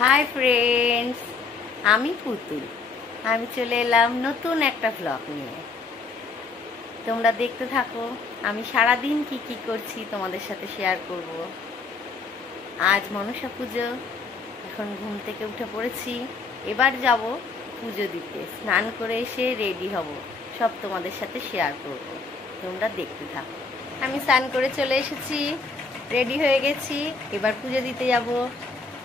Hi friends, আমি পুতুল। আমি চলে এলাম নতুন একটা ব্লগ নিয়ে। তোমরা দেখতে থাকো আমি সারাদিন কি কি করছি তোমাদের সাথে শেয়ার করব। আজ মনসা পুজো, এখন ঘুম থেকে উঠে পড়েছি। এবার যাব পুজো দিতে, স্নান করে এসে রেডি হব, সব তোমাদের সাথে শেয়ার করব। তোমরা দেখতে থাকো। আমি স্নান করে চলে এসেছি, রেডি হয়ে গেছি, এবার পুজো দিতে যাব।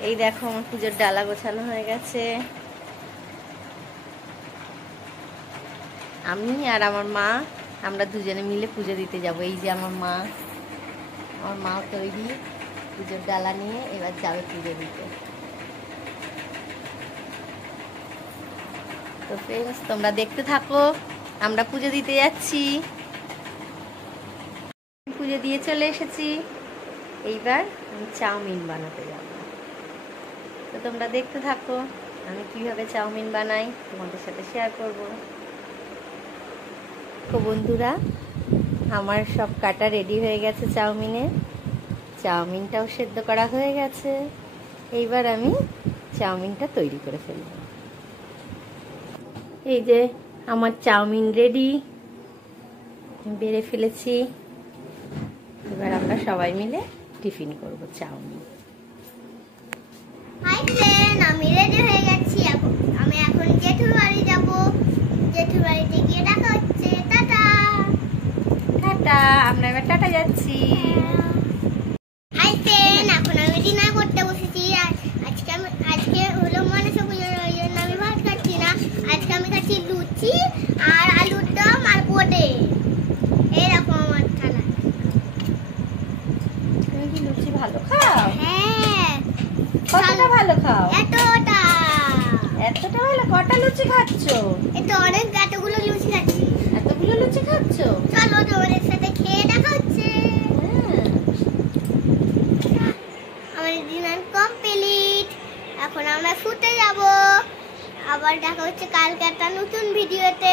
এই দেখো আমার পুজোর ডালা গোছানো হয়ে গেছে। আমি আর আমার মা, আমরা দুজনে মিলে পুজো দিতে যাব। এই যে আমার মাও তৈরি, পুজোর ডালা নিয়ে এবার যাবে পুজো দিতে। তো ফ্রেন্ডস, তোমরা দেখতে থাকো, আমরা পুজো দিতে যাচ্ছি। পুজো দিয়ে চলে এসেছি, এইবার আমি চাউমিন বানাতে যাব। তো তোমরা দেখতে থাকো আমি কিভাবে চাউমিন বানাই, তোমাদের সাথে শেয়ার করব। তো বন্ধুরা, আমার সব কাটা রেডি হয়ে গেছে চাউমিনটাও সেদ্ধ করা হয়ে গেছে। এইবার আমি চাউমিনটা তৈরি করে ফেলব। এই যে আমার চাউমিন রেডি, বেড়ে ফেলেছি। এবার আমরা সবাই মিলে টিফিন করব চাউমিন। হাই ফ্রেন্ড, আমি রেডি হয়ে গেছি। আমি এখন জেঠুর বাড়ি যাব। জেঠুর বাড়িতে গিয়ে দেখা হচ্ছে। টাটা টাটা, আমরা এবার টাটা যাচ্ছি। হাই ফ্রেন্ড, এখন আমি ডিনার করতে বসেছি। আজকে হলো মনসা পুজো, ওই জন্য আমি ভাত খাচ্ছি না। আজকে আমি খাচ্ছি লুচি আর আলুর দম আর বোঁদে। এরকম আমার খানা। তুমি কি লুচি ভালো খাও? হ্যাঁ, কতটা ভালো খাও? এতটা ভালো? কটা লুচি খাচ্ছ? এতগুলো লুচি খাচ্ছি। এতগুলো লুচি খাচ্ছ? চলো তোমাদের সাথে খেয়ে দেখা হচ্ছে। আমাদের ডিনার কমপ্লিট, এখন আমরা শুতে যাব। আবার দেখা হচ্ছে কালকে একটা নতুন ভিডিওতে।